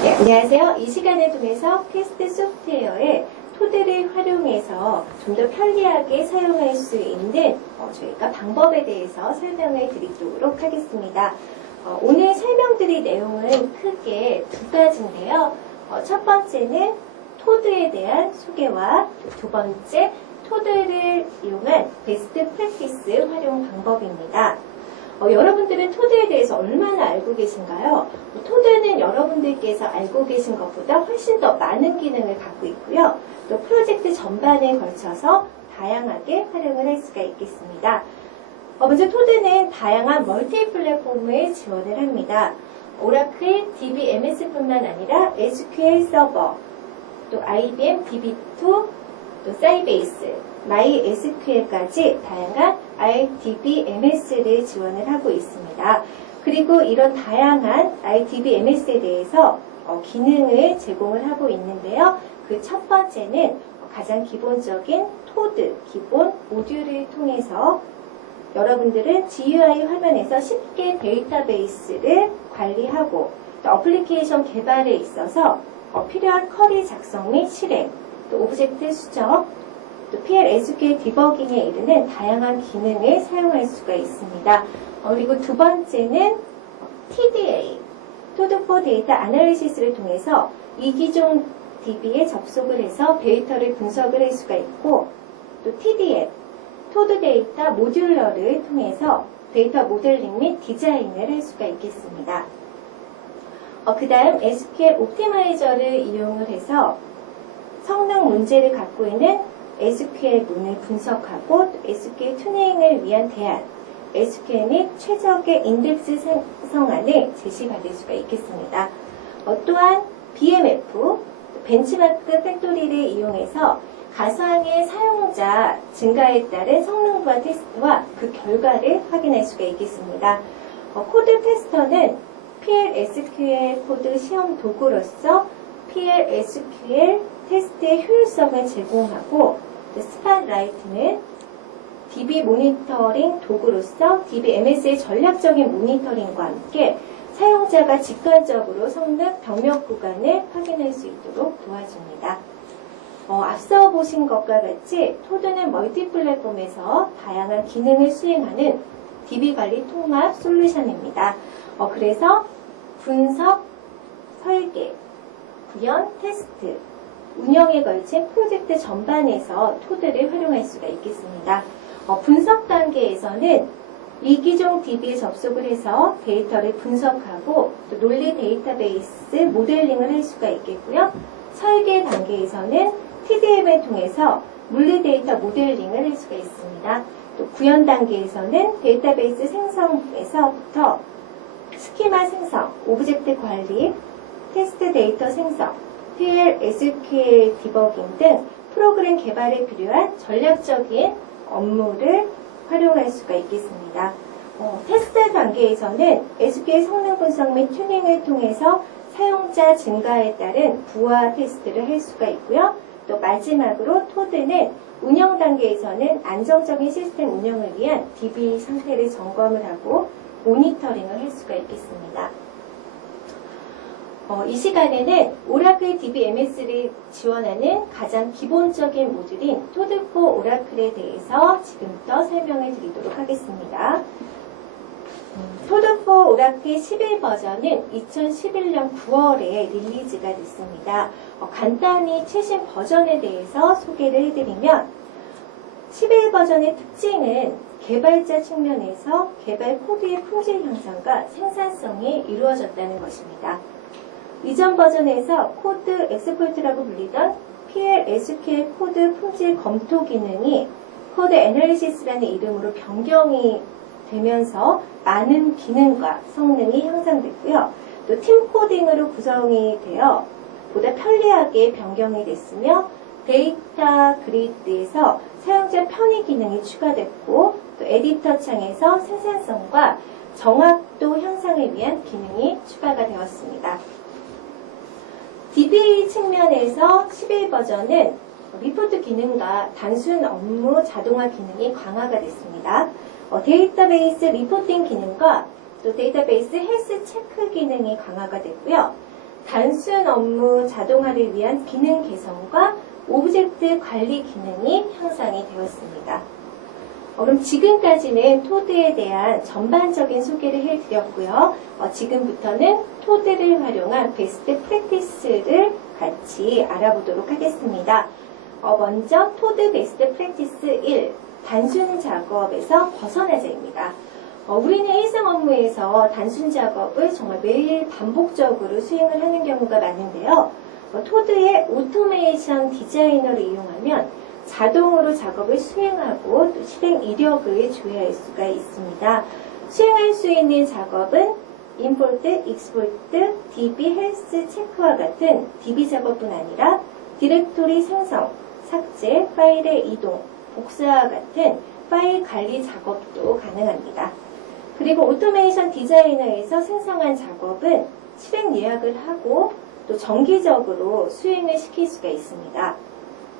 네, 안녕하세요. 이 시간을 통해서 테스트 소프트웨어의 토드를 활용해서 좀 더 편리하게 사용할 수 있는 저희가 방법에 대해서 설명을 드리도록 하겠습니다. 오늘 설명드릴 내용은 크게 두 가지인데요. 첫 번째는 토드에 대한 소개와 두 번째 토드를 이용한 베스트 프랙티스 활용 방법입니다. 여러분들은 토드에 대해서 얼마나 알고 계신가요? 토드는 여러분들께서 알고 계신 것보다 훨씬 더 많은 기능을 갖고 있고요. 또 프로젝트 전반에 걸쳐서 다양하게 활용을 할 수가 있겠습니다. 먼저 토드는 다양한 멀티 플랫폼을 지원을 합니다. 오라클 DBMS뿐만 아니라 SQL 서버, 또 IBM DB2, 또 사이베이스, MySQL까지 다양한 RDBMS를 지원을 하고 있습니다. 그리고 이런 다양한 RDBMS에 대해서 기능을 제공을 하고 있는데요. 그 첫 번째는 가장 기본적인 토드 기본 모듈을 통해서 여러분들은 GUI 화면에서 쉽게 데이터베이스를 관리하고 또 어플리케이션 개발에 있어서 필요한 쿼리 작성 및 실행, 또 오브젝트 수정, 또 PL/SQL 디버깅에 이르는 다양한 기능을 사용할 수가 있습니다. 그리고 두 번째는 TDA, 토드 포 데이터 아날리시스를 통해서 이기종 DB에 접속을 해서 데이터를 분석을 할 수가 있고, 또 TDM, 토드 데이터 모듈러를 통해서 데이터 모델링 및 디자인을 할 수가 있겠습니다. 그 다음 SQL 옵티마이저를 이용을 해서 성능 문제를 갖고 있는 SQL 문을 분석하고 또 SQL 튜닝을 위한 대안, SQL 및 최적의 인덱스 생성안을 제시받을 수가 있겠습니다. 또한 BMF, 벤치마크 팩토리를 이용해서 가상의 사용자 증가에 따른 성능부와 테스트와 그 결과를 확인할 수가 있겠습니다. 코드 테스터는 PL/SQL 코드 시험 도구로서 PL/SQL 테스트의 효율성을 제공하고, 스팟라이트는 DB 모니터링 도구로서 DBMS의 전략적인 모니터링과 함께 사용자가 직관적으로 성능 병력 구간을 확인할 수 있도록 도와줍니다. 앞서 보신 것과 같이 토드는 멀티 플랫폼에서 다양한 기능을 수행하는 DB 관리 통합 솔루션입니다. 그래서 분석, 설계, 구현, 테스트, 운영에 걸친 프로젝트 전반에서 토드를 활용할 수가 있겠습니다. 분석 단계에서는 이기종 DB에 접속을 해서 데이터를 분석하고 또 논리 데이터베이스 모델링을 할 수가 있겠고요. 설계 단계에서는 TDM을 통해서 물리 데이터 모델링을 할 수가 있습니다. 또 구현 단계에서는 데이터베이스 생성에서부터 스키마 생성, 오브젝트 관리, 테스트 데이터 생성, PL/SQL 디버깅 등 프로그램 개발에 필요한 전략적인 업무를 활용할 수가 있겠습니다. 테스트 단계에서는 SQL 성능 분석 및 튜닝을 통해서 사용자 증가에 따른 부하 테스트를 할 수가 있고요. 또 마지막으로 토드는 운영 단계에서는 안정적인 시스템 운영을 위한 DB 상태를 점검을 하고 모니터링을 할 수가 있겠습니다. 이 시간에는 오라클 DBMS를 지원하는 가장 기본적인 모듈인 토드 포 오라클에 대해서 지금부터 설명을 드리도록 하겠습니다. 토드 포 오라클 11버전은 2011년 9월에 릴리즈가 됐습니다. 간단히 최신 버전에 대해서 소개를 해드리면 11버전의 특징은 개발자 측면에서 개발 코드의 품질 향상과 생산성이 이루어졌다는 것입니다. 이전 버전에서 코드 엑스포트라고 불리던 PL/SQL 코드 품질 검토 기능이 코드 애널리시스라는 이름으로 변경이 되면서 많은 기능과 성능이 향상됐고요. 또 팀 코딩으로 구성이 되어 보다 편리하게 변경이 됐으며 데이터 그리드에서 사용자 편의 기능이 추가됐고 또 에디터 창에서 생산성과 정확도 향상을 위한 기능이 추가가 되었습니다. DB 측면에서 11버전은 리포트 기능과 단순 업무 자동화 기능이 강화가 됐습니다. 데이터베이스 리포팅 기능과 또 데이터베이스 헬스 체크 기능이 강화가 됐고요. 단순 업무 자동화를 위한 기능 개선과 오브젝트 관리 기능이 형성이 되었습니다. 그럼 지금까지는 토드에 대한 전반적인 소개를 해드렸고요. 지금부터는 토드를 활용한 베스트 프랙티스를 같이 알아보도록 하겠습니다. 먼저 토드 베스트 프랙티스 1, 단순 작업에서 벗어나자입니다. 우리는 일상 업무에서 단순 작업을 정말 매일 반복적으로 수행을 하는 경우가 많은데요. 토드의 오토메이션 디자이너를 이용하면 자동으로 작업을 수행하고 또 실행 이력을 조회할 수가 있습니다. 수행할 수 있는 작업은 임포트, 익스포트, DB 헬스 체크와 같은 DB 작업뿐 아니라 디렉토리 생성, 삭제, 파일의 이동, 복사와 같은 파일 관리 작업도 가능합니다. 그리고 오토메이션 디자이너에서 생성한 작업은 실행 예약을 하고 또 정기적으로 수행을 시킬 수가 있습니다.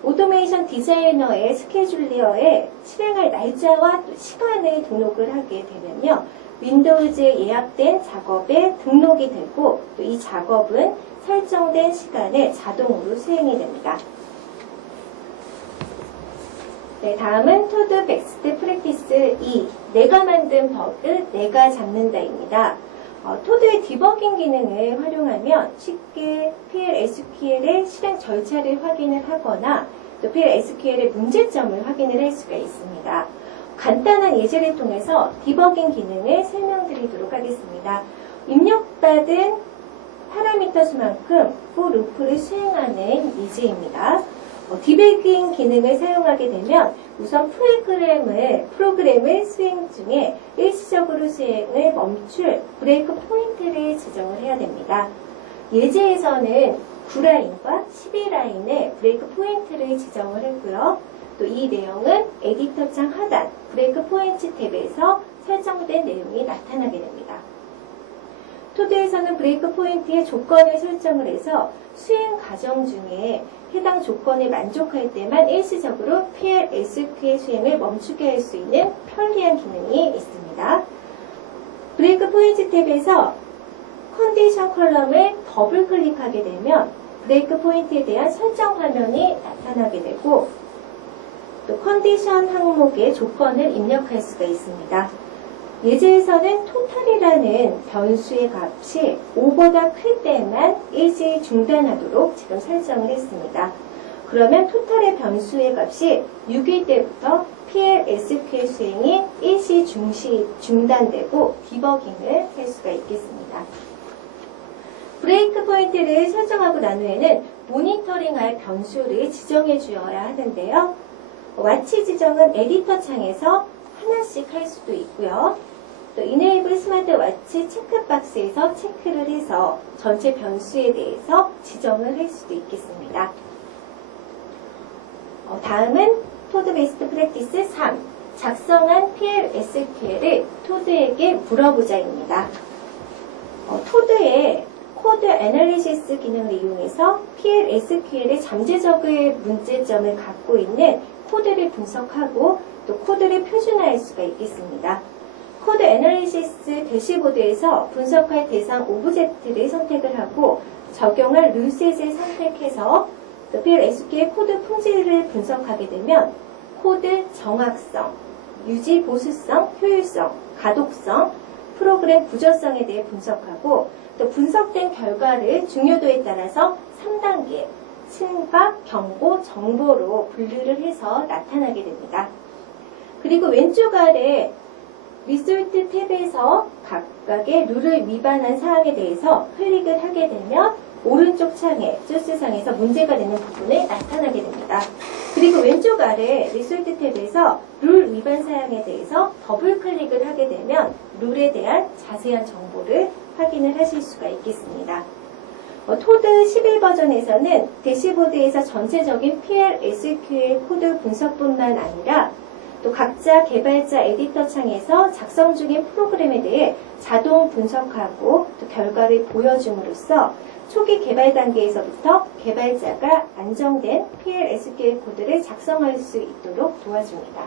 오토메이션 디자이너의 스케줄리어에 실행할 날짜와 또 시간을 등록을 하게 되면요. 윈도우즈에 예약된 작업에 등록이 되고 또 이 작업은 설정된 시간에 자동으로 수행이 됩니다. 네, 다음은 토드 베스트 프랙티스 2. 내가 만든 버그, 내가 잡는다입니다. 토드의 디버깅 기능을 활용하면 쉽게 PL/SQL의 실행 절차를 확인을 하거나 또 PL/SQL의 문제점을 확인을 할 수가 있습니다. 간단한 예제를 통해서 디버깅 기능을 설명드리도록 하겠습니다. 입력받은 파라미터 수만큼 for 루프를 수행하는 예제입니다. 디버깅 기능을 사용하게 되면 우선 프로그램을 수행 중에 일시적으로 수행을 멈출 브레이크 포인트를 지정을 해야 됩니다. 예제에서는 9라인과 12라인의 브레이크 포인트를 지정을 했고요. 또 이 내용은 에디터 창 하단 브레이크 포인트 탭에서 설정된 내용이 나타나게 됩니다. 토드에서는 브레이크 포인트의 조건을 설정을 해서 수행 과정 중에 해당 조건에 만족할 때만 일시적으로 PL/SQL 수행을 멈추게 할 수 있는 편리한 기능이 있습니다. 브레이크 포인트 탭에서 컨디션 컬럼을 더블 클릭하게 되면 브레이크 포인트에 대한 설정 화면이 나타나게 되고 또 컨디션 항목의 조건을 입력할 수가 있습니다. 예제에서는 토탈이라는 변수의 값이 5보다 클 때만 일시 중단하도록 지금 설정을 했습니다. 그러면 토탈의 변수의 값이 6일 때부터 PL/SQL 수행이 일시 중단되고 디버깅을 할 수가 있겠습니다. 브레이크 포인트를 설정하고 난 후에는 모니터링할 변수를 지정해 주어야 하는데요. 와치 지정은 에디터 창에서 하나씩 할 수도 있고요. 또 Enable 스마트 와치 체크박스에서 체크를 해서 전체 변수에 대해서 지정을 할 수도 있겠습니다. 다음은 토드 베스트 프랙티스 3. 작성한 PL/SQL을 토드에게 물어보자입니다. 토드의 코드 애널리시스 기능을 이용해서 PL/SQL의 잠재적인 문제점을 갖고 있는 코드를 분석하고 또 코드를 표준화할 수가 있겠습니다. 코드 애널리시스 대시보드에서 분석할 대상 오브젝트를 선택을 하고 적용할 룰셋을 선택해서 PL/SQL 코드 품질을 분석하게 되면 코드 정확성, 유지 보수성, 효율성, 가독성, 프로그램 구조성에 대해 분석하고 또 분석된 결과를 중요도에 따라서 3단계 심박, 경고, 정보로 분류를 해서 나타나게 됩니다. 그리고 왼쪽 아래 리솔트 탭에서 각각의 룰을 위반한 사항에 대해서 클릭을 하게 되면 오른쪽 창에 소스상에서 문제가 되는 부분에 나타나게 됩니다. 그리고 왼쪽 아래 리솔트 탭에서 룰 위반 사항에 대해서 더블 클릭을 하게 되면 룰에 대한 자세한 정보를 확인을 하실 수가 있겠습니다. 토드 11 버전에서는 대시보드에서 전체적인 PL/SQL 코드 분석뿐만 아니라 또 각자 개발자 에디터 창에서 작성 중인 프로그램에 대해 자동 분석하고 또 결과를 보여줌으로써 초기 개발 단계에서부터 개발자가 안정된 PL/SQL 코드를 작성할 수 있도록 도와줍니다.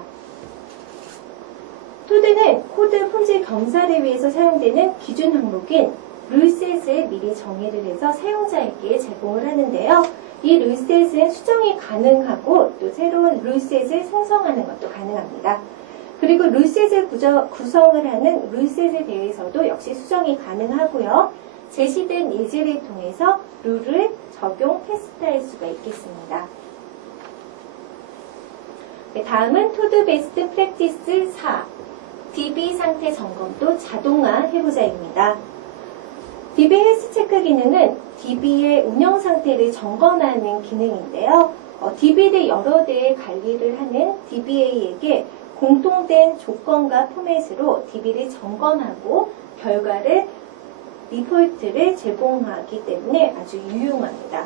토드는 코드 품질 검사를 위해서 사용되는 기준 항목인 룰셋을 미리 정의를 해서 사용자에게 제공을 하는데요. 이 룰셋은 수정이 가능하고 또 새로운 룰셋을 생성하는 것도 가능합니다. 그리고 룰셋을 구성을 하는 룰셋에 대해서도 역시 수정이 가능하고요. 제시된 예제를 통해서 룰을 적용 테스트할 수가 있겠습니다. 네, 다음은 토드 베스트 프랙티스 4 DB 상태 점검도 자동화 해보자입니다. DB 헬스 체크 기능은 DB의 운영 상태를 점검하는 기능인데요. DB를 여러 대에 관리를 하는 DBA에게 공통된 조건과 포맷으로 DB를 점검하고 결과를 리포트를 제공하기 때문에 아주 유용합니다.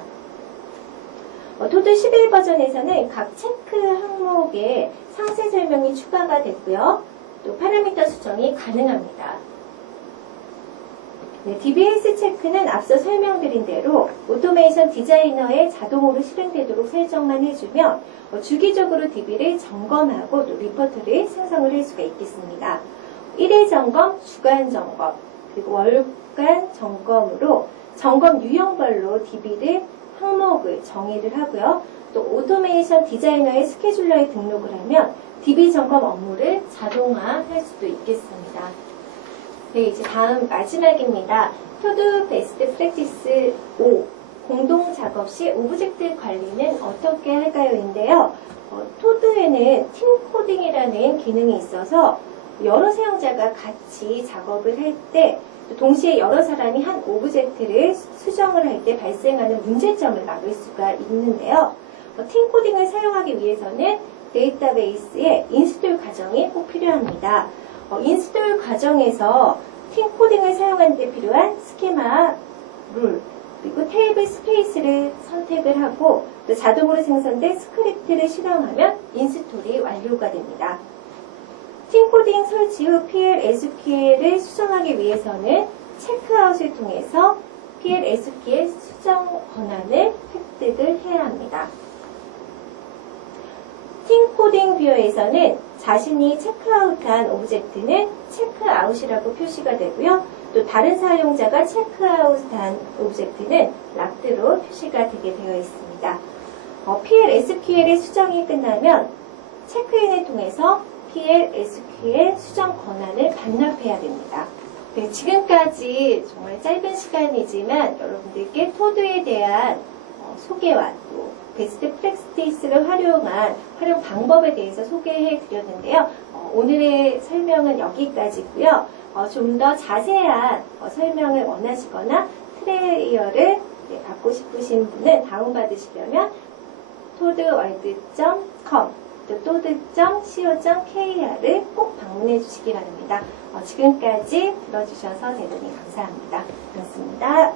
토드 11 버전에서는 각 체크 항목에 상세 설명이 추가가 됐고요. 또 파라미터 수정이 가능합니다. 네, DB 헬스 체크는 앞서 설명드린 대로 오토메이션 디자이너에 자동으로 실행되도록 설정만 해주면 주기적으로 DB를 점검하고 또 리포트를 생성을 할 수가 있겠습니다. 1회 점검, 주간 점검, 그리고 월간 점검으로 점검 유형별로 DB를 항목을 정의를 하고요. 또 오토메이션 디자이너의 스케줄러에 등록을 하면 DB 점검 업무를 자동화할 수도 있겠습니다. 네, 이제 다음 마지막입니다. 토드 베스트 프랙티스 5 공동 작업 시 오브젝트 관리는 어떻게 할까요?인데요. 토드에는 팀 코딩이라는 기능이 있어서 여러 사용자가 같이 작업을 할 때 동시에 여러 사람이 한 오브젝트를 수정을 할 때 발생하는 문제점을 막을 수가 있는데요. 팀 코딩을 사용하기 위해서는 데이터베이스에 인스톨 과정이 꼭 필요합니다. 인스톨 과정에서 팀 코딩을 사용하는 데 필요한 스키마, 룰, 그리고 테이블 스페이스를 선택을 하고 또 자동으로 생성된 스크립트를 실행하면 인스톨이 완료가 됩니다. 팀 코딩 설치 후 PL/SQL을 수정하기 위해서는 체크아웃을 통해서 PL/SQL 수정 권한을 획득을 해야 합니다. 팀 코딩 뷰어에서는 자신이 체크아웃한 오브젝트는 체크아웃이라고 표시가 되고요. 또 다른 사용자가 체크아웃한 오브젝트는 락드로 표시가 되게 되어 있습니다. PL/SQL의 수정이 끝나면 체크인을 통해서 PL/SQL 수정 권한을 반납해야 됩니다. 네, 지금까지 정말 짧은 시간이지만 여러분들께 토드에 대한 소개와 또 베스트 프랙티스를 활용한 활용 방법에 대해서 소개해 드렸는데요. 오늘의 설명은 여기까지고요. 좀 더 자세한 설명을 원하시거나 트레이어를 받고 싶으신 분은 다운받으시려면 toddworld.com 또 todd.co.kr을 꼭 방문해 주시기 바랍니다. 지금까지 들어주셔서 대단히 감사합니다. 고맙습니다.